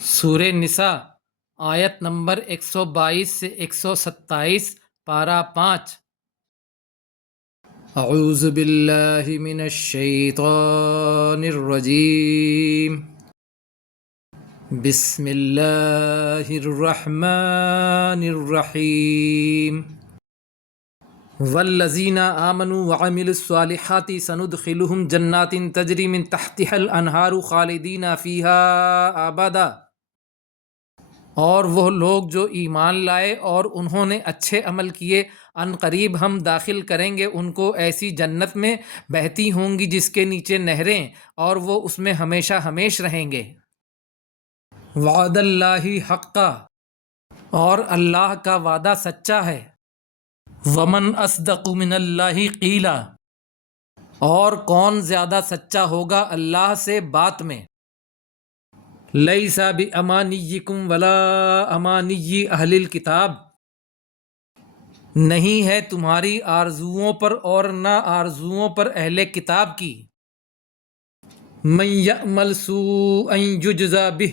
سورہ نساء آیت نمبر 122 سے 127 پارہ 5۔ اعوذ باللہ من الشیطان الرجیم، بسم اللہ الرحمن الرحیم۔ والذین آمنوا وعملوا الصالحات سندخلهم جنات تجری من تحتها الانہار خالدین فیہا ابدا۔ اور وہ لوگ جو ایمان لائے اور انہوں نے اچھے عمل کیے، ان قریب ہم داخل کریں گے ان کو ایسی جنت میں بہتی ہوں گی جس کے نیچے نہریں، اور وہ اس میں ہمیشہ ہمیش رہیں گے۔ وعد اللہ حقا، اور اللہ کا وعدہ سچا ہے۔ ومن اصدق من اللہ قیلا، اور کون زیادہ سچا ہوگا اللہ سے بات میں۔ لیس بامانیکم ولا امانی اہل الکتاب، نہیں ہے تمہاری آرزوؤں پر اور نہ آرزوؤں پر اہل کتاب کی۔ من یعمل سوءا یجزا بہ،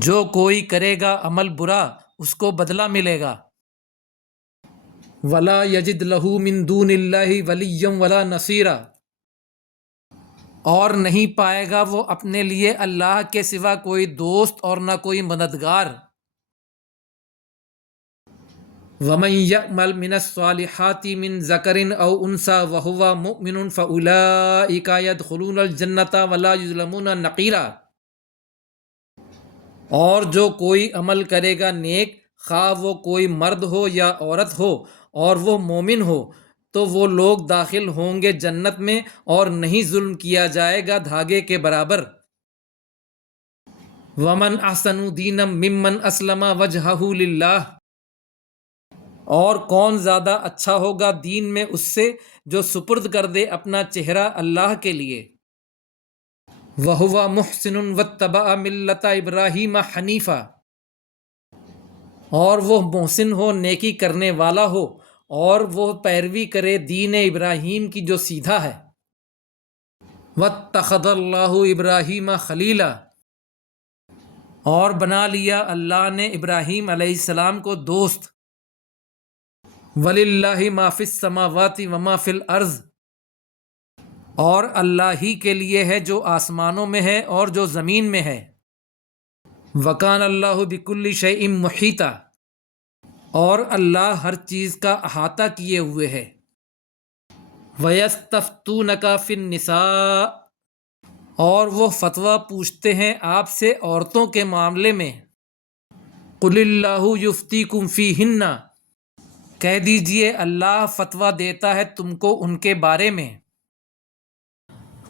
جو کوئی کرے گا عمل برا اس کو بدلہ ملے گا۔ ولا یجد لہ من دون اللہ ولیا ولا نصیرا، اور نہیں پائے گا وہ اپنے لیے اللہ کے سوا کوئی دوست اور نہ کوئی مددگار۔ ومن یعمل من الصالحات من ذکر او انثی وہو مؤمن فاولئک یدخلون الجنۃ ولا یظلمون نقیرا، اور جو کوئی عمل کرے گا نیک، خواہ وہ کوئی مرد ہو یا عورت ہو، اور وہ مومن ہو، تو وہ لوگ داخل ہوں گے جنت میں اور نہیں ظلم کیا جائے گا دھاگے کے برابر۔ ومن احسن دینا ممن اسلم وجہہ للہ، اور کون زیادہ اچھا ہوگا دین میں اس سے جو سپرد کر دے اپنا چہرہ اللہ کے لیے۔ وہو محسن واتبع ملۃ ابراہیم حنیفا، اور وہ محسن ہو، نیکی کرنے والا ہو، اور وہ پیروی کرے دین ابراہیم کی جو سیدھا ہے۔ واتخذ اللہ ابراہیم خلیلا، اور بنا لیا اللہ نے ابراہیم علیہ السلام کو دوست۔ وَلِلَّهِ مَا فِي السَّمَاوَاتِ وَمَا فِي الْأَرْضِ، اور اللہ ہی کے لیے ہے جو آسمانوں میں ہے اور جو زمین میں ہے۔ وَكَانَ اللَّهُ بِكُلِّ شَيْءٍ مُحِيطًا، اور اللہ ہر چیز کا احاطہ کیے ہوئے ہے۔ وَيَسْتَفْتُونَكَ فِي النِّسَاءِ، اور وہ فتویٰ پوچھتے ہیں آپ سے عورتوں کے معاملے میں۔ قُلِ اللَّهُ يُفْتِيكُمْ فِيهِنَّ، کہہ دیجئے اللہ فتویٰ دیتا ہے تم کو ان کے بارے میں۔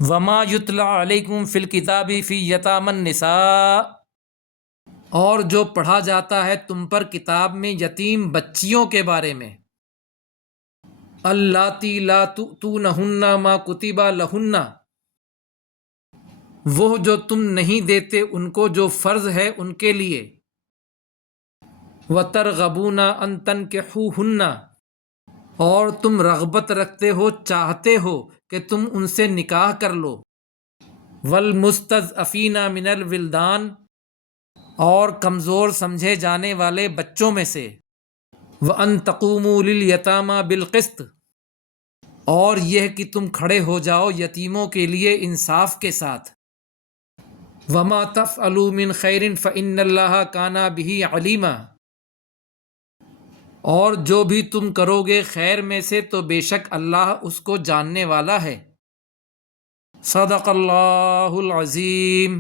وَمَا يُتْلَى عَلَيْكُمْ فِي الْكِتَابِ فِي يَتَامَى النِّسَاءِ، اور جو پڑھا جاتا ہے تم پر کتاب میں یتیم بچیوں کے بارے میں۔ اللَّاتِي لَا تُؤْتُونَهُنَّ مَا كُتِبَ لَهُنَّ، وہ جو تم نہیں دیتے ان کو جو فرض ہے ان کے لیے۔ وَتَرْغَبُونَ أَن تَنكِحُوهُنَّ، اور تم رغبت رکھتے ہو، چاہتے ہو کہ تم ان سے نکاح کر لو۔ وَالْمُسْتَضْعَفِينَ مِنَ الْوِلْدَانِ، اور کمزور سمجھے جانے والے بچوں میں سے۔ وَأَن تَقُومُوا لِلْيَتَامَى بِالْقِسْطِ، اور یہ کہ تم کھڑے ہو جاؤ یتیموں کے لیے انصاف کے ساتھ۔ وَمَا تَفْعَلُوا مِنْ خَيْرٍ فَإِنَّ اللَّهَ كَانَ بِهِ عَلِيمًا، اور جو بھی تم کرو گے خیر میں سے تو بے شک اللہ اس کو جاننے والا ہے۔ صدق اللہ العظیم۔